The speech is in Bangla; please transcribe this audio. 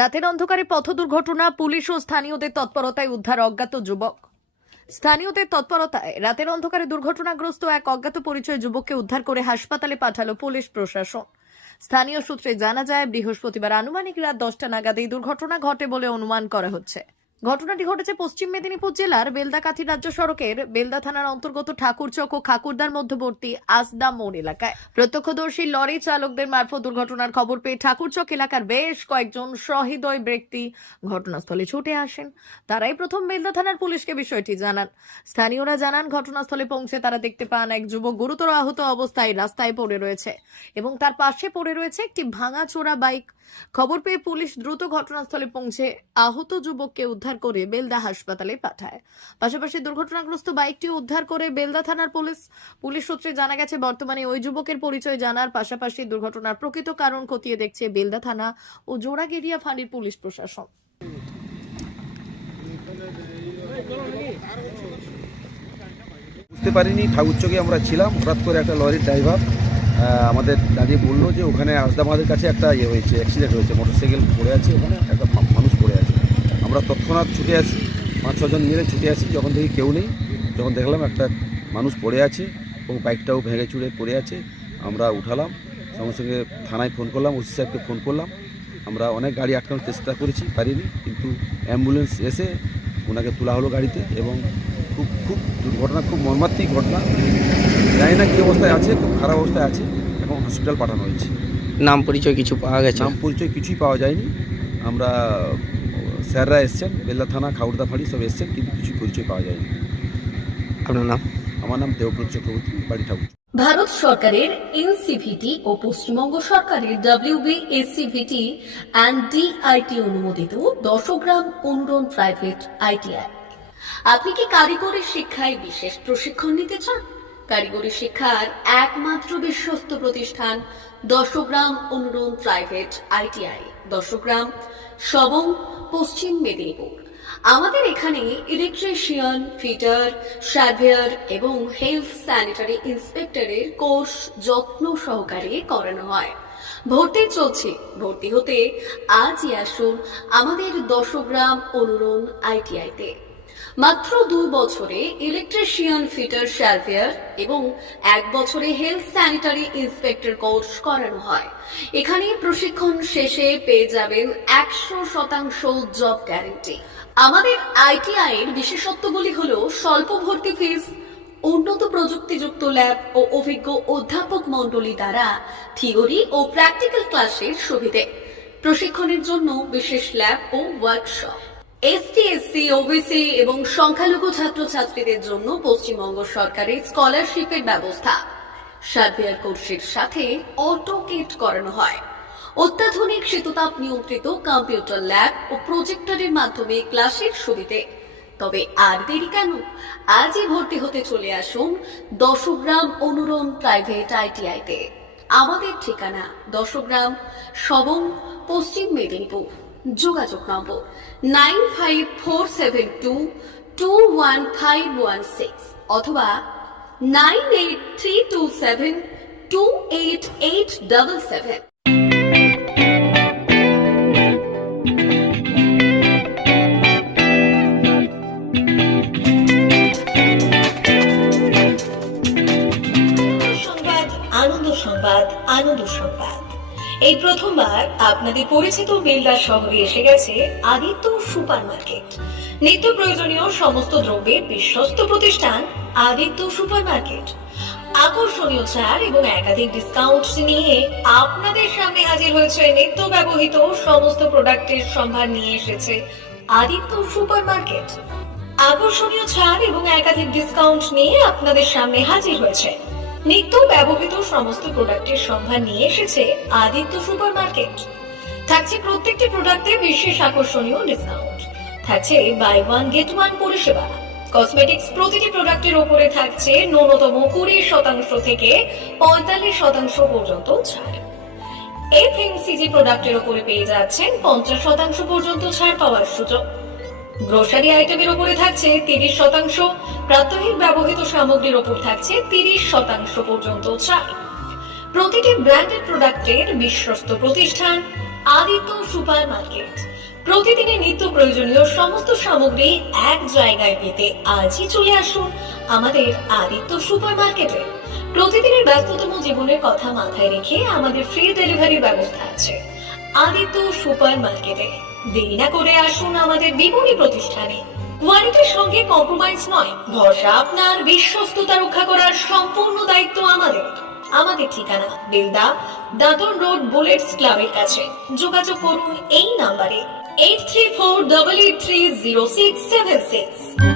রাতের অন্ধকারে পথ দুর্ঘটনা, পুলিশ ও স্থানীয়দের তৎপরতায় উদ্ধার অজ্ঞাত যুবক। স্থানীয়দের তৎপরতায় রাতের অন্ধকারে দুর্ঘটনাগ্রস্ত এক অজ্ঞাত পরিচয় যুবককে উদ্ধার করে হাসপাতালে পাঠালো পুলিশ প্রশাসন। স্থানীয় সূত্রে জানা যায়, বৃহস্পতিবার আনুমানিক রাত 10টা নাগাদ এই দুর্ঘটনা ঘটে বলে অনুমান করা হচ্ছে। ঘটনাটি ঘটেছে পশ্চিম মেদিনীপুর জেলার বেলদা-কাথি রাজ্য সড়কের বেলদা থানার অন্তর্গত ঠাকুরচক ও খাকুরদার মধ্যবর্তী আসদা মোড় এলাকায়। প্রত্যক্ষদর্শী লরি চালকদের মারফত দুর্ঘটনার খবর পেয়ে ঠাকুরচক এলাকার বেশ কয়েকজন সহৃদয় ব্যক্তি ঘটনাস্থলে ছুটে আসেন। তারাই প্রথম বেলদা থানার পুলিশকে বিষয়টি জানান। স্থানীয়রা জানান, ঘটনাস্থলে পৌঁছে তারা দেখতে পান এক যুবক গুরুতর আহত অবস্থায় রাস্তায় পড়ে রয়েছে এবং তার পাশে পড়ে রয়েছে একটি ভাঙাচোরা বাইক। খবর পেয়ে পুলিশ দ্রুত ঘটনাস্থলে পৌঁছে আহত যুবককে উদ্ধার করে বেলদা হাসপাতালে পাঠায়। পাশাপাশি দুর্ঘটনাগ্রস্ত বাইকটি উদ্ধার করে বেলদা থানার পুলিশ সূত্রে জানা গেছে, বর্তমানে ওই যুবকের পরিচয় জানার পাশাপাশি দুর্ঘটনার প্রকৃত কারণ খতিয়ে দেখছে বেলদা থানা ও জোড়াগেরিয়া ফাঁড়ির পুলিশ প্রশাসন। বুঝতে পারিনি, ঠাকুরচকে আমরা ছিলাম। হঠাৎ করে একটা লরির ড্রাইভার আমাদের দাঁড়িয়ে বললো যে ওখানে আসদামাদের কাছে একটা হয়েছে, অ্যাক্সিডেন্ট হয়েছে, মোটরসাইকেল পড়ে আছে, ওখানে একটা মানুষ পড়ে আছে। আমরা তৎক্ষণাৎ ছুটে আসি, 5-6 জন মিলে ছুটে আসি। যখন দেখি কেউ নেই, যখন দেখলাম একটা মানুষ পড়ে আছে এবং বাইকটাও ভেঙে চুড়ে পড়ে আছে, আমরা উঠালাম। সঙ্গে সঙ্গে থানায় ফোন করলাম, ওসি সাহেবকে ফোন করলাম। আমরা অনেক গাড়ি আটকানোর চেষ্টা করেছি, পারিনি, কিন্তু অ্যাম্বুলেন্স এসে ওনাকে তোলা হলো গাড়িতে। এবং খুব দুর্ঘটনা, খুব মর্মান্তিক ঘটনা। জানি না কী অবস্থায় আছে, খুব খারাপ অবস্থায় আছে। এখন হসপিটাল পাঠানো হয়েছে। নাম পরিচয় কিছু পাওয়া গেছে? নাম পরিচয় কিছুই পাওয়া যায়নি। আমরা স্যাররা এসছেন, বেলদা থানা, খাউড়দা ফাঁড়ি সব এসছেন, কিন্তু কিছু পরিচয় পাওয়া যায়নি। আপনার নাম? আমার নাম দেবব্রত চক্রবর্তী, বাড়ি ঠাকুর। ভারত সরকারের এনসিভিটি ও পশ্চিমবঙ্গ সরকারের WBSCVT অ্যান্ড DIT অনুমোদিত 10 গ্রাম অনুরণ প্রাইভেট ITI। আপনি কি কারিগরি শিক্ষায় বিশেষ প্রশিক্ষণ নিতে চান? কারিগরি শিক্ষার একমাত্র বিশ্বস্ত প্রতিষ্ঠান 10 গ্রাম অনুরণ প্রাইভেট ITI, 10 গ্রাম, সবং, পশ্চিম মেদিনীপুর। আমাদের এখানে ইলেকট্রিশিয়ান, ফিটার, সার্ভেয়ার এবং হেলথ স্যানিটারি ইন্সপেক্টরের কোর্স যত্ন সহকারে করানো হয়। ভর্তি চলছে। ভর্তি হতে আজই আসুন আমাদের 10 গ্রাম অনুরণ ITI-তে। মাত্র 2 বছরে ইলেকট্রিশিয়ান, ফিটার, সার্ভেয়ার এবং 1 বছরে হেলথ স্যানিটারি ইন্সপেক্টর কোর্স করানো হয়। এখানে প্রশিক্ষণ শেষে পেয়ে যাবেন 100% জব গ্যারান্টি। আমাদের ITI এর বিশেষত্বগুলি হলো স্বল্প ভর্তি ফিস, উন্নত প্রযুক্তিযুক্ত ল্যাব ও অভিজ্ঞ অধ্যাপক মণ্ডলী দ্বারা থিওরি ও প্র্যাকটিক্যাল ক্লাসের সুবিধে, প্রশিক্ষণের জন্য বিশেষ ল্যাব ও ওয়ার্কশপ, ST, SC, OBC এবং সংখ্যালঘু ছাত্রছাত্রীদের জন্য পশ্চিমবঙ্গ সরকারের স্কলারশিপের ব্যবস্থা। সার্ভেয়ার কোর্সের সাথে অটোকেট করানো হয়। অত্যাধুনিক শীততাপ নিয়ন্ত্রিত কম্পিউটার ল্যাব ও প্রজেক্টরের মাধ্যমে ক্লাসের সুবিধে। তবে আর দেরি কেন? আজই ভর্তি হতে চলে আসুন 10 গ্রাম অনুরণ প্রাইভেট ITI-তে। আমাদের ঠিকানা 10 গ্রাম, সবং, পশ্চিম মেদিনীপুর। যোগাযোগ নম্বর 9547221516 অথবা 9832728877। আনন্দ সংবাদ, আনন্দ সংবাদ। এই প্রথমবার আপনাদের পরিচিত বেলদা শহরে এসে গেছে আদিত্য সুপার মার্কেট। নিত্য প্রয়োজনীয় সমস্ত দ্রব্যের বিশ্বস্ত প্রতিষ্ঠান আদিত্য সুপার মার্কেট। আকর্ষণীয় ছাড় এবং একাধিক ডিসকাউন্ট নিয়ে আপনাদের সামনে হাজির হয়েছে। নিত্য ব্যবহৃত সমস্ত প্রোডাক্টের সম্ভার নিয়ে এসেছে আদিত্য সুপার মার্কেট। আকর্ষণীয় ছাড় এবং একাধিক ডিসকাউন্ট নিয়ে আপনাদের সামনে হাজির হয়েছে। নিত্য ব্যবহৃত সমস্ত প্রোডাক্টের সম্ভার নিয়ে এসেছে আদিত্য সুপার মার্কেট। থাকছে প্রত্যেকটি প্রোডাক্টে বিশেষ আকর্ষণীয় ডিসকাউন্ট। থাকছে বাই 1 গেট 1 পরিষেবা। কসমেটিক্স প্রতিটি প্রোডাক্টের উপরে থাকছে ন্যূনতম 20% থেকে 45% পর্যন্ত ছাড়। FMCG প্রোডাক্টের উপরে পেয়ে যাচ্ছেন 50% পর্যন্ত ছাড় পাওয়ার সুযোগ। গ্রোসারি আইটেমের উপরে থাকছে 30%, প্রাত্যহিক ব্যবহৃত সামগ্রীর উপর থাকছে 30% পর্যন্ত ছাড়। প্রতিটি ব্র্যান্ডেড প্রোডাক্টের বিশ্বস্ত প্রতিষ্ঠান আদিত্য সুপার মার্কেট। প্রতিদিনের নিত্য প্রয়োজনীয় সমস্ত সামগ্রী এক জায়গায় পেতে আজই চলে আসুন আমাদের আদিত্য সুপার মার্কেটে। প্রতিদিনের ব্যস্ততম জীবনের কথা মাথায় রেখে আমাদের ফ্রি ডেলিভারির ব্যবস্থা আছে আদিত্য সুপার মার্কেটে। দেরি না করে আসুন আমাদের বিপণী প্রতিষ্ঠানে। কোয়ালিটির সঙ্গে কম্প্রোমাইজ নয়, ভরসা আপনার, বিশ্বস্ততা রক্ষা করার সম্পূর্ণ দায়িত্ব আমাদের। আমাদের ঠিকানা বেলদা, দাদন রোড, বুলেটস ক্লাবের কাছে। যোগাযোগ করুন এই নাম্বারে 8348830676।